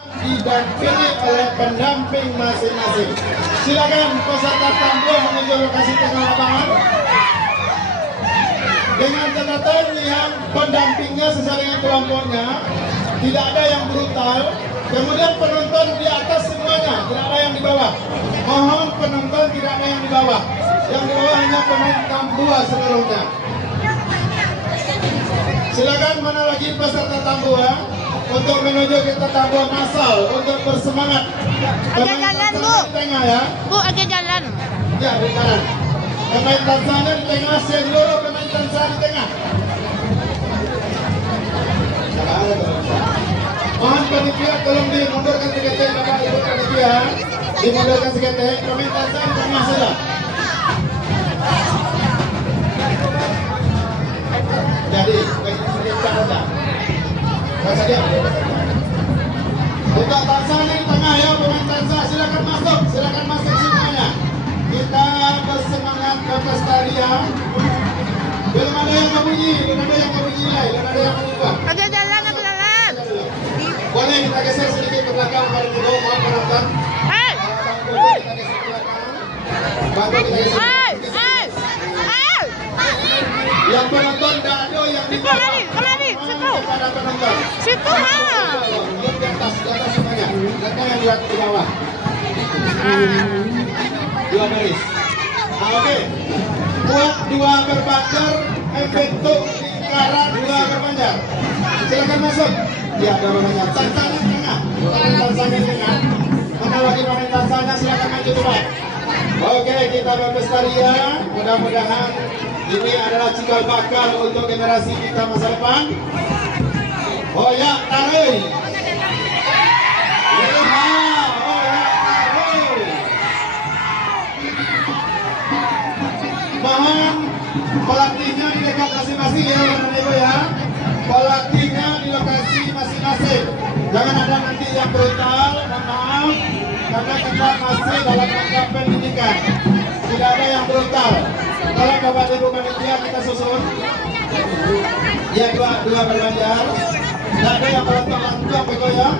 didampingi oleh pendamping masing-masing. Silakan peserta tampil menuju lokasi tengah lapangan dengan catatan yang pendampingnya sesuai dengan kelompoknya, tidak ada yang brutal. Kemudian penonton di atas semuanya, tidak ada yang di bawah. Mohon penonton tidak ada yang di bawah. Yang di bawah hanya pemain tambua seluruhnya. Silakan mana lagi peserta tambua untuk menuju kita tambua massal untuk bersemangat. Agak jalan Bu. Di tengah ya. Bu agak jalan. Ya di kanan. Pemain Tanzania di tengah, seluruh pemain Tanzania di tengah. Mohon panitia tolong dimundurkan seketik, Bapak Ibu panitia. Dimundurkan seketik, pemain Tanzania di tengah saja. Jadi, kita saja. Untuk Tanzania di tengah ya, pemain Tanzania silakan masuk semuanya. Kita bersemangat ke pelestarian. Belum ada yang membunyi, belum ada yang mengubah. Agak jalan. Boleh kita geser sedikit ke belakang pada video, mohon penonton. Hey. Kita geser ke belakang. Bantu kita geser. Hey. Yang penonton dado yang di bawah. Kemari, situ. Kepada penonton. Situ ha. Di atas semuanya. Mereka yang di bawah. Dua baris. Oke. Buat dua berbanjar, bentuk lingkaran dua berbanjar. Silakan masuk. Ya, ada berbanjar. Tanzania tengah. Tanzania tengah. Mana lagi pemain Tanzania, silakan maju coba. Oke, kita berpelestarian. Mudah-mudahan ini adalah cikal bakal untuk generasi kita masa depan. Hoyak tarik. Mohon pelatihnya di dekat masing-masing ya, Ibu ya. Pelatihnya di lokasi masing-masing. Jangan ada nanti yang brutal, mohon maaf. Karena kita masih dalam rangka pendidikan. Tidak ada yang brutal. Kalau Bapak Ibu panitia kita susun. Ya dua berbanjar. Tidak ada yang melontar-lontar apa itu ya.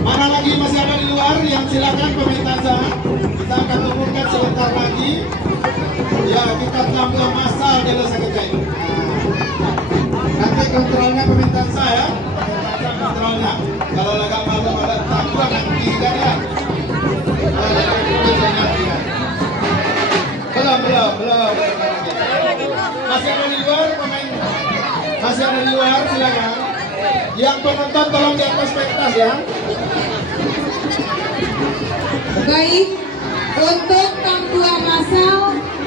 Mana lagi masih ada di luar yang silakan pemerintah kita akan umumkan sebentar lagi. Ya kita tampil massal di desa kita ini. Nanti kontrolnya pemerintah saya, kontrolnya. Kalau agak malu ada tampil nanti kan ya. Belum. Masih ada di luar pemain. Masih ada di luar silakan. Yang penonton tolong di atas pentas ya. Baik, untuk tambua massal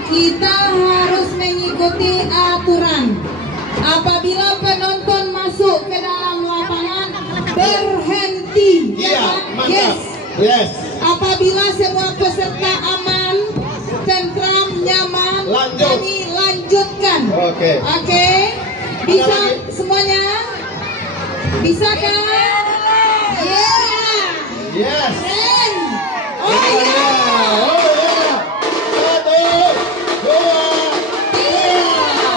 kita harus mengikuti aturan. Apabila penonton masuk ke dalam lapangan berhenti. Iya, Yes. Yes. Apabila semua peserta aman, tentram, nyaman, Lanjut. kami lanjutkan. Oke. Bisa semuanya? Bisa kan? Yeah. Yes. Keren. Oh Oh ya. ya. Satu, dua, tiga.